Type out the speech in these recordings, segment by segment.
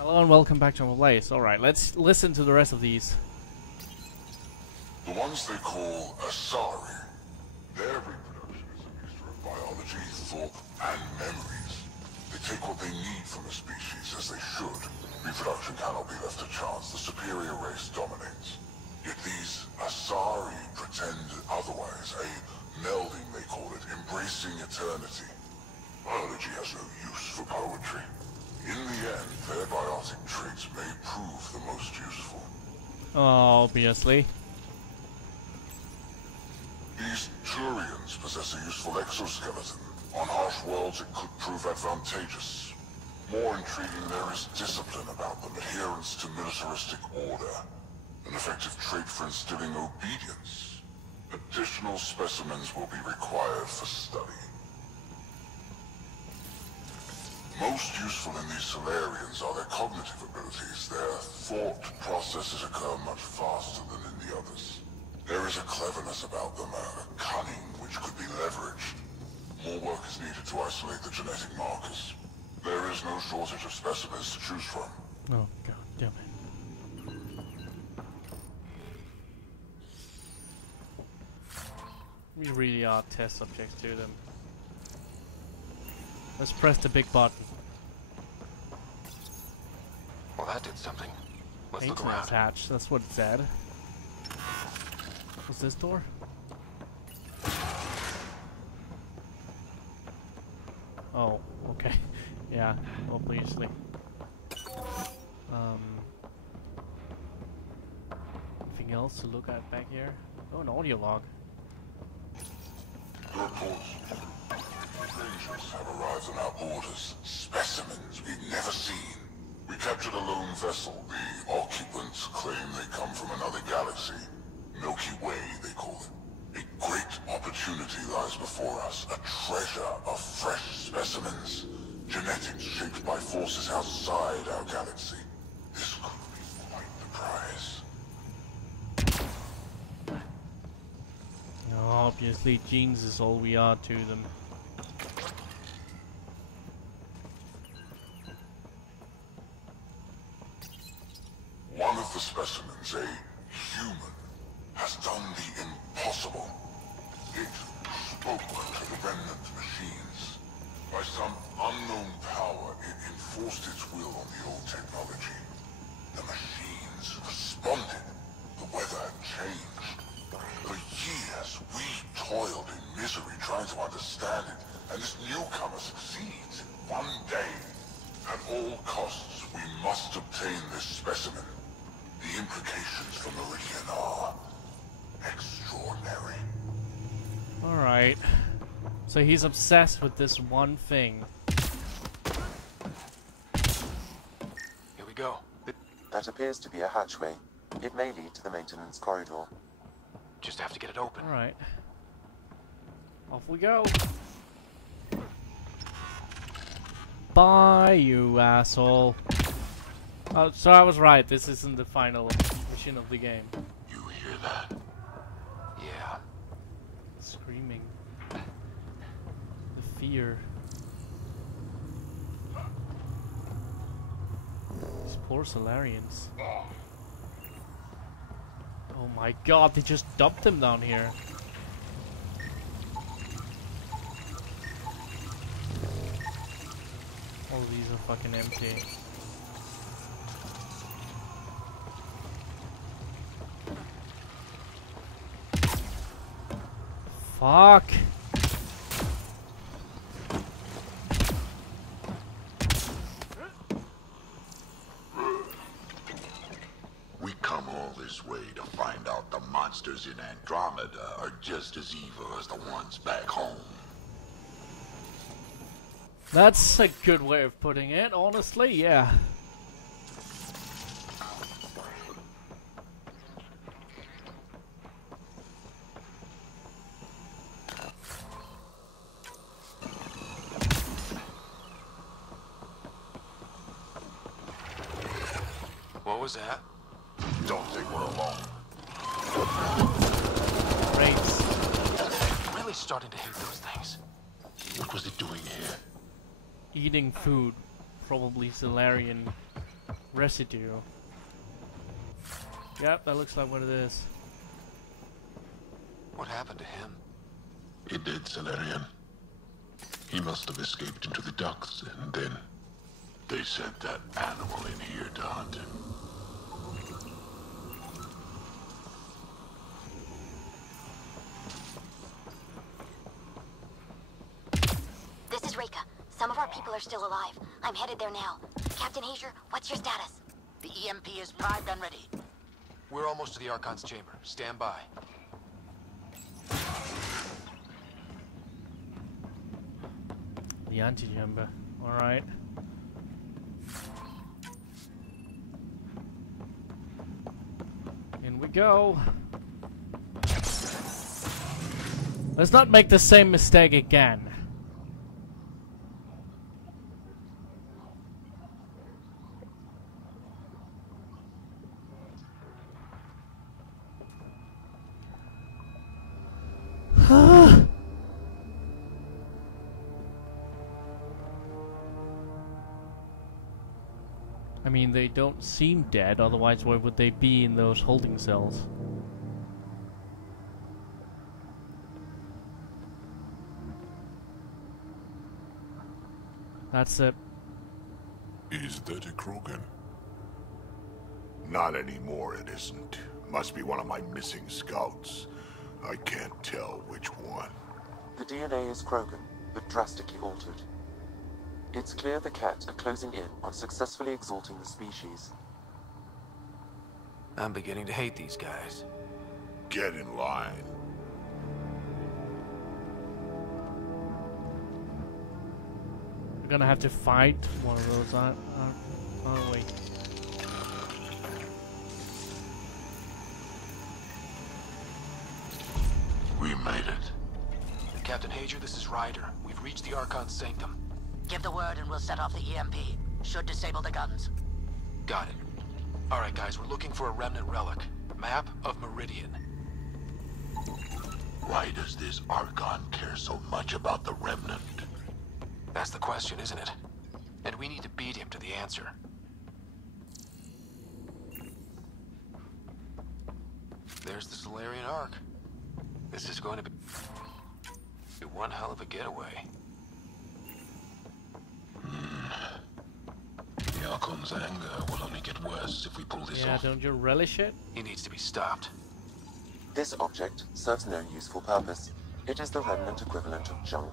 Hello and welcome back to my place. Alright, let's listen to the rest of these. The ones they call Asari. Their reproduction is a mixture of biology, thought, and memories. They take what they need from a species, as they should. Reproduction cannot be left to chance. The superior race dominates. Yet these Asari pretend otherwise. A melding, they call it, embracing eternity. Biology has no use for poetry. In the end, their biotic traits may prove the most useful. Obviously. These Turians possess a useful exoskeleton. On harsh worlds, it could prove advantageous. More intriguing, there is discipline about them, adherence to militaristic order. An effective trait for instilling obedience. Additional specimens will be required for study. Most useful in these salarians are their cognitive abilities. Their thought processes occur much faster than in the others. There is a cleverness about them, a cunning which could be leveraged. More work is needed to isolate the genetic markers. There is no shortage of specimens to choose from. Oh god damn it. We really are test subjects to them. Let's press the big button. Well, that did something. Let's look Maintenance around. hatch, that's what it said. What's this door? Oh, okay. Yeah, obviously. Anything else to look at back here? Oh, an audio log. The reports. Strangers have arrived on our borders. Specimens we've never seen. We captured a lone vessel. The occupants claim they come from another galaxy. Milky Way, they call it. A great opportunity lies before us. A treasure of fresh specimens. Genetics shaped by forces outside our galaxy. This could be quite the prize. Obviously, genes is all we are to them. One of the specimens, a human, has done the impossible. It spoke to the remnant machines. By some unknown power, it enforced its will on the old technology. The machines responded. The weather had changed. For years, we toiled in misery trying to understand it, and this newcomer succeeds. One day, at all costs, we must obtain this specimen. The implications for Meridian are extraordinary. Alright. So he's obsessed with this one thing. Here we go. That appears to be a hatchway. It may lead to the maintenance corridor. Just have to get it open. Alright. Off we go. Bye, you asshole. Oh, so I was right. This isn't the final mission of the game. You hear that? Yeah. Screaming. The fear. These poor salarians. Oh my god, they just dumped them down here. All these are fucking empty. Fuck! We come all this way to find out the monsters in Andromeda are just as evil as the ones back home. That's a good way of putting it, honestly, yeah. What was that? Don't think we're alone. Great. Really starting to hate those things. What was it doing here? Eating food. Probably Silurian residue. Yep, that looks like what it is. What happened to him? He did, Salarian. He must have escaped into the ducts, and then they sent that animal in here to hunt him. This is Reka. Some of our people are still alive. I'm headed there now. Captain Hazier, what's your status? The EMP is primed and ready. We're almost to the Archon's chamber. Stand by. The antechamber. Alright. In we go. Let's not make the same mistake again. I mean, they don't seem dead, otherwise why would they be in those holding cells? That's it. Is that a krogan? Not anymore, it isn't. Must be one of my missing scouts. I can't tell which one. The DNA is Krogan, but drastically altered. It's clear the Cat are closing in on successfully exalting the species. I'm beginning to hate these guys. Get in line. We're gonna have to fight one of those, aren't we? We made it. Captain Hazier, this is Ryder. We've reached the Archon's sanctum. Give the word and we'll set off the EMP. Should disable the guns. Got it. Alright guys, we're looking for a remnant relic. Map of Meridian. Why does this Archon care so much about the remnant? That's the question, isn't it? And we need to beat him to the answer. There's the Silurian Ark. This is going to be one hell of a getaway. The Archon's anger will only get worse if we pull this Yeah, off. don't you relish it? He needs to be stopped. This object serves no useful purpose. It is the remnant equivalent of junk.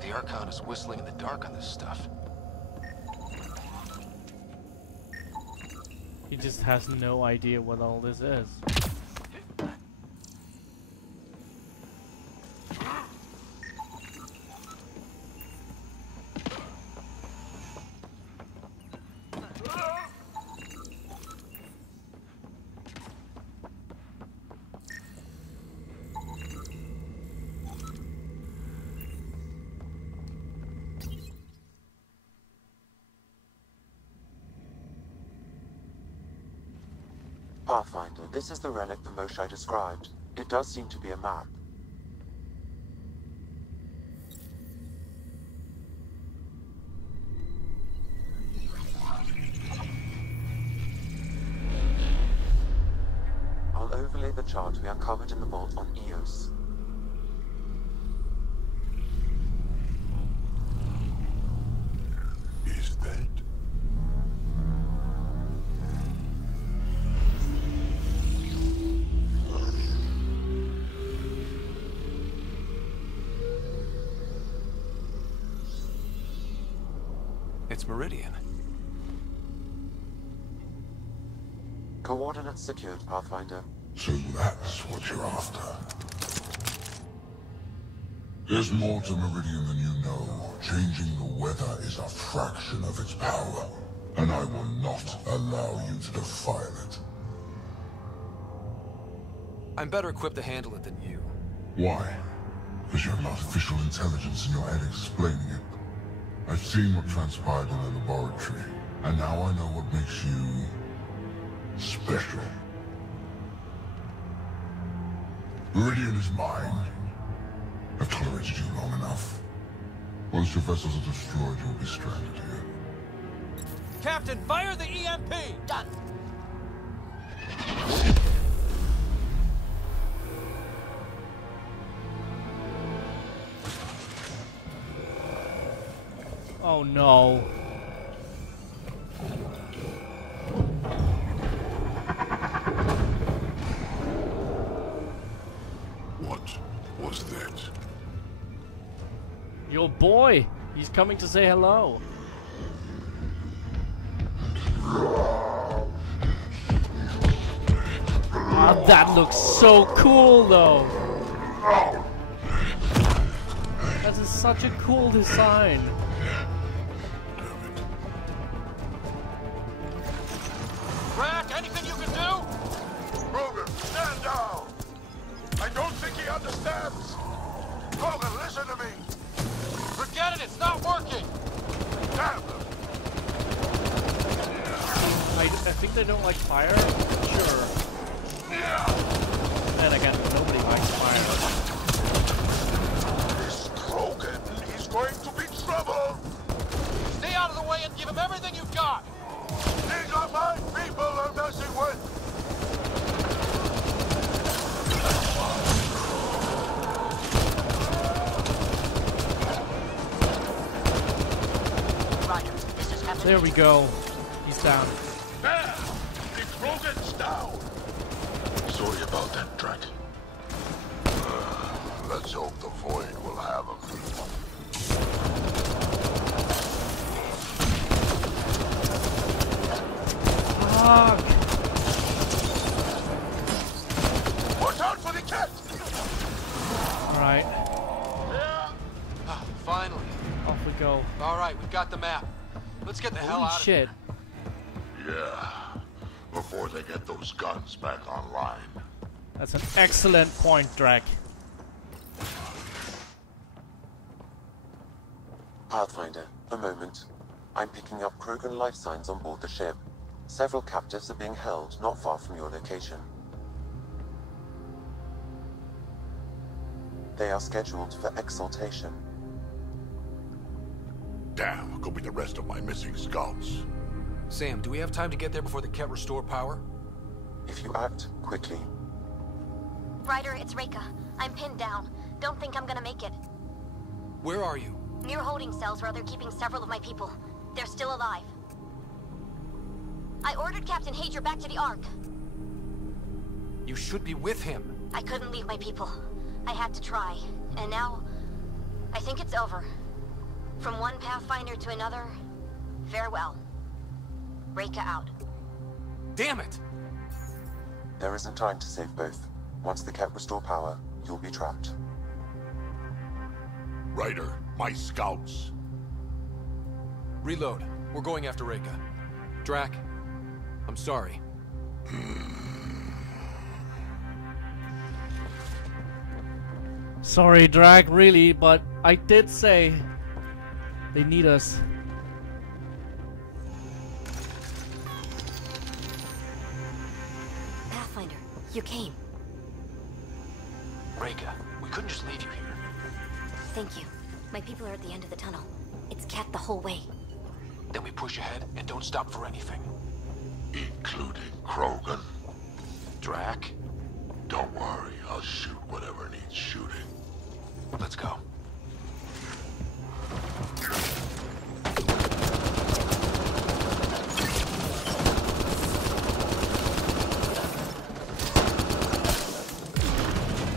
The Archon is whistling in the dark on this stuff. He just has no idea what all this is. Pathfinder, this is the relic the Moshae described. It does seem to be a map. I'll overlay the chart we uncovered in the vault on Eos. Is that? It's Meridian. Coordinates secured, Pathfinder. So that's what you're after. There's more to Meridian than you know. Changing the weather is a fraction of its power, and I will not allow you to defile it. I'm better equipped to handle it than you. Why? Because you have artificial intelligence in your head explaining it. I've seen what transpired in the laboratory, and now I know what makes you special. Meridian is mine. I've tolerated you long enough. Once your vessels are destroyed, you'll be stranded here. Captain, fire the EMP! Done. Oh no. What was that? Your boy! He's coming to say hello. Oh, that looks so cool though. That is such a cool design. Drack, anything you can do? Krogan, stand down! I don't think he understands! Krogan, listen to me! Forget it, it's not working! Damn them! I think they don't like fire? Sure. And again, nobody likes fire. This Krogan, he's going to be trouble! Stay out of the way and give him everything you've got! These are my people I'm messing with! Roger, this is Captain. There we go. He's down. There! The Krogan's down! Sorry about that, Drack. Let's hope the Void will have him. Fuck! Watch out for the cat! Alright, Ah, finally. off we go. Alright, we've got the map. Let's get the hell Holy out shit. Yeah. Before they get those guns back online. That's an excellent point, Drack. Pathfinder, a moment. I'm picking up Krogan life signs on board the ship. Several captives are being held not far from your location. They are scheduled for exaltation. Damn, go be the rest of my missing scouts. Sam, do we have time to get there before the Ket restore power? If you act quickly, Ryder, it's Reika. I'm pinned down. Don't think I'm gonna make it. Where are you? Near holding cells where they're keeping several of my people. They're still alive. I ordered Captain Hager back to the Ark. You should be with him. I couldn't leave my people. I had to try. And now, I think it's over. From one Pathfinder to another, farewell. Reika out. Damn it! there isn't time to save both. Once the Ket restore power, you'll be trapped. Ryder, my scouts. Reload. We're going after Reika. Drack, I'm sorry. Sorry, Drack, really, but I did say they need us. Pathfinder, you came. Reika, we couldn't just leave you here. Thank you. My people are at the end of the tunnel. It's Ket the whole way. Then we push ahead and don't stop for anything. Including Krogan. Drack, Don't worry, I'll shoot whatever needs shooting. let's go.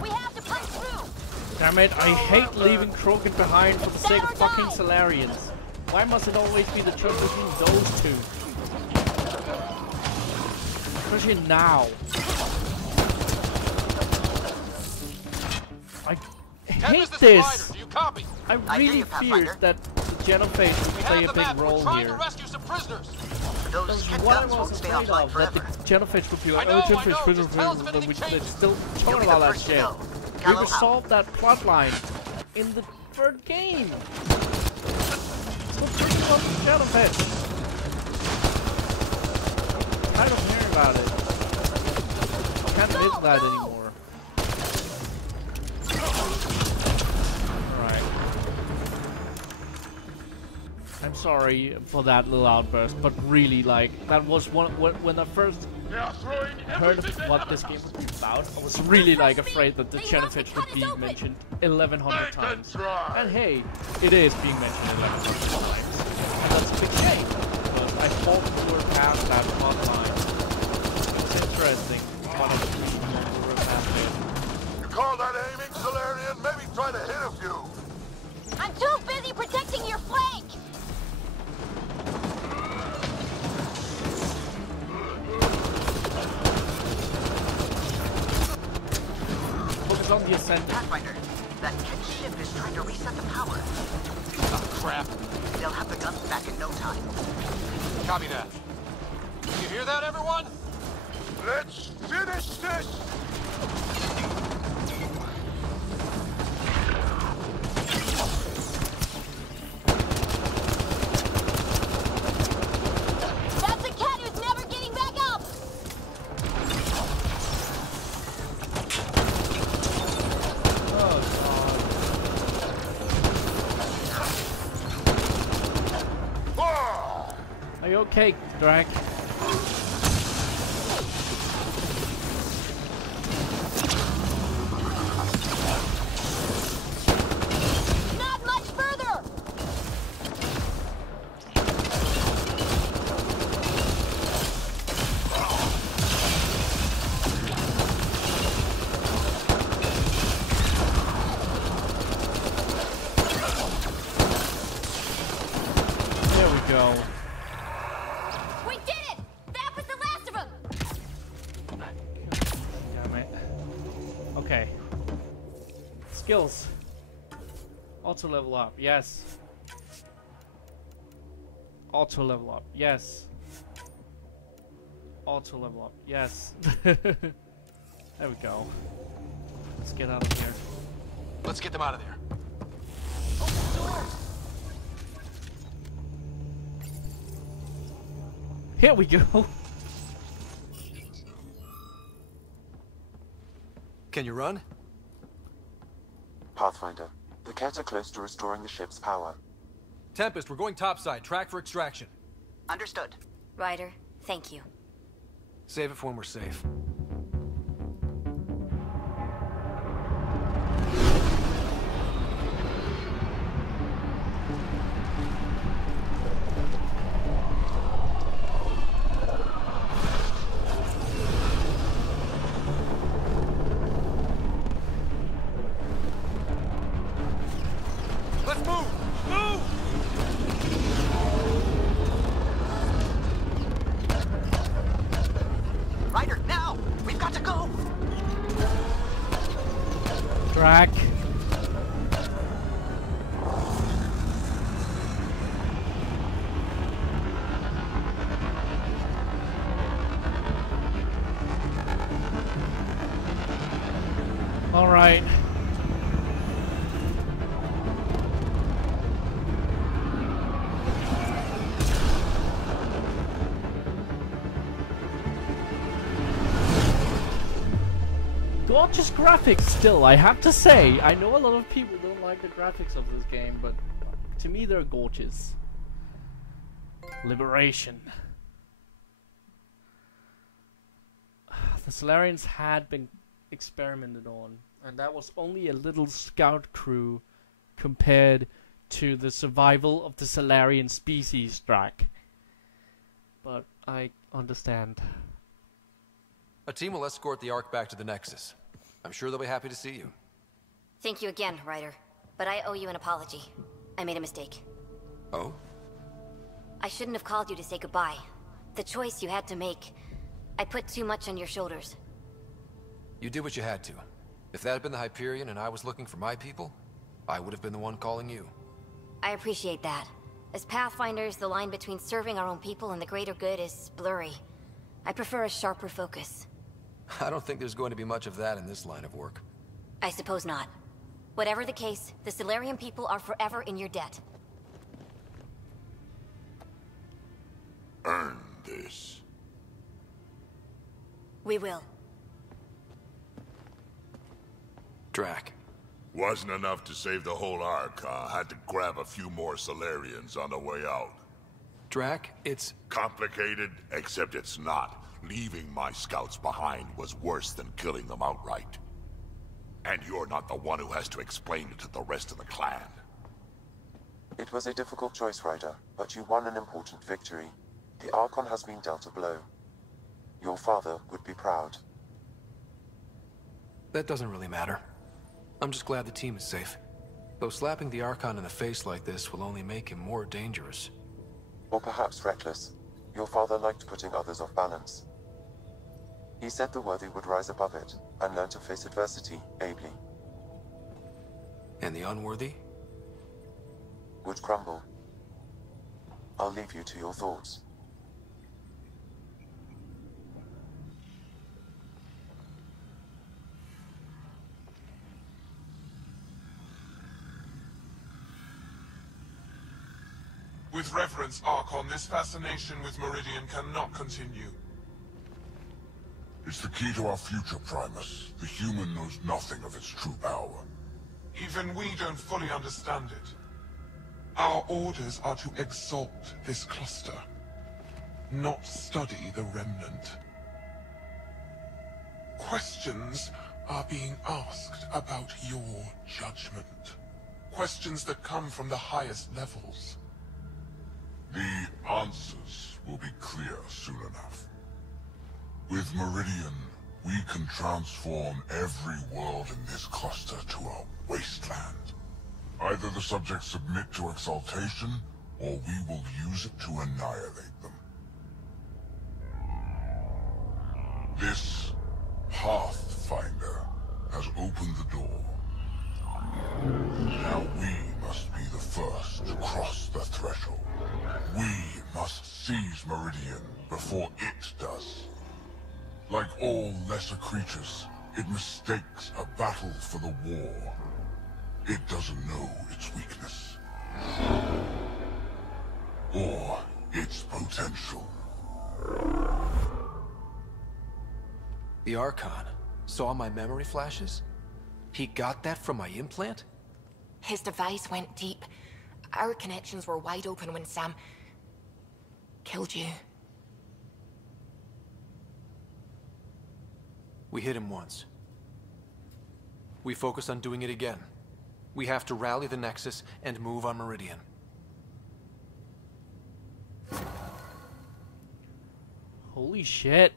We have to punch through! Damn it, I hate leaving Krogan behind for the sake of fucking salarians. Why must it always be the choice between those two? Especially now. I hate this! Do you copy? I I hear really you, feared Pathfinder. that the Genophage would We play have a the big map. We're role trying here. to rescue some prisoners. Those That's Ket what I guns won't was stay afraid offline of, that the forever. Genophage would be like, I oh, know, Genophage, just prisoners, tell us if but anything we changes. still You'll talking be about the that first to shit. know. We Gallo out. resolved that plotline in the third game. So freaking love the Genophage. I don't hear about it. Can't live that anymore. Alright. I'm sorry for that little outburst, but really, like, that was when I first heard of what this game was about, I was really, like, afraid that the jellyfish would be mentioned 1100 times. And hey, it is being mentioned 1100 times. And that's a big shame, because I thought we were past that plot line. It's interesting, one of the reasons we were past it. You call that aiming, Solarian? Maybe try to hit a few. I'm too busy protecting your flank! Focus on the ascent. Pathfinder, that Kent ship is trying to reset the power. Oh, crap. They'll have the guns back in no time. Copy that. You hear that, everyone? Let's finish this! That's a cat who's never getting back up! Oh, God. Are you okay, Drack? Not much further! There we go. We did it! That was the last of them! Damn it. Okay. Skills. Auto level up, yes. Auto level up, yes. Auto level up, yes. There we go. Let's get out of here. Let's get them out of there. Here we go. Can you run? Pathfinder, the Cat are close to restoring the ship's power. Tempest, we're going topside. Track for extraction. Understood. Ryder, thank you. Save it for when we're safe. Let's move! Move! Ryder, now! We've got to go! Drack. All right. Gorgeous graphics still, I have to say. I know a lot of people don't like the graphics of this game, but to me they're gorgeous. Liberation. The Salarians had been experimented on, and that was only a little scout crew compared to the survival of the Salarian species, Drack. But I understand. A team will escort the Ark back to the Nexus. I'm sure they'll be happy to see you. Thank you again, Ryder. But I owe you an apology. I made a mistake. Oh? I shouldn't have called you to say goodbye. The choice you had to make. I put too much on your shoulders. You did what you had to. If that had been the Hyperion and I was looking for my people, I would have been the one calling you. I appreciate that. As Pathfinders, the line between serving our own people and the greater good is blurry. I prefer a sharper focus. I don't think there's going to be much of that in this line of work. I suppose not. Whatever the case, the Solarian people are forever in your debt. Earn this. We will. Drack, Wasn't enough to save the whole Ark, had to grab a few more salarians on the way out. Drack, it's... Complicated, except it's not. Leaving my scouts behind was worse than killing them outright. And you're not the one who has to explain it to the rest of the clan. It was a difficult choice, Ryder, but you won an important victory. The Archon has been dealt a blow. Your father would be proud. That doesn't really matter. I'm just glad the team is safe. Though slapping the Archon in the face like this will only make him more dangerous. Or perhaps reckless. Your father liked putting others off balance. He said the worthy would rise above it, and learn to face adversity ably. And the unworthy? Would crumble. I'll leave you to your thoughts. With reverence, Archon, this fascination with Meridian cannot continue. It's the key to our future, Primus. The human knows nothing of its true power. Even we don't fully understand it. Our orders are to exalt this cluster, not study the remnant. Questions are being asked about your judgment. Questions that come from the highest levels. The answers will be clear soon enough. With Meridian, we can transform every world in this cluster to a wasteland. Either the subjects submit to exaltation, or we will use it to annihilate them. This Pathfinder has opened the door. Now we must be the first to cross the threshold. We must seize Meridian before it does. Like all lesser creatures, it mistakes a battle for the war. It doesn't know its weakness. Or its potential. The Archon saw my memory flashes? He got that from my implant? His device went deep. Our connections were wide open when Sam... killed you. We hit him once. We focus on doing it again. We have to rally the Nexus and move on Meridian. Holy shit.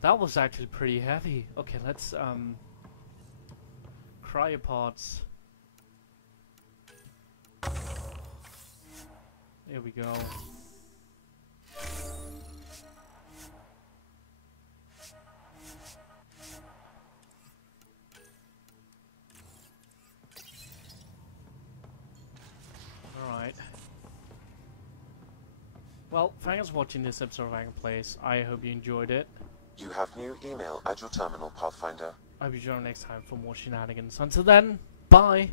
That was actually pretty heavy. Okay, let's cryopods. There we go. Alright. Well, thanks for watching this episode of Ankford. I hope you enjoyed it. You have new email at your terminal, Pathfinder. I'll be joining next time for more shenanigans. Until then, bye!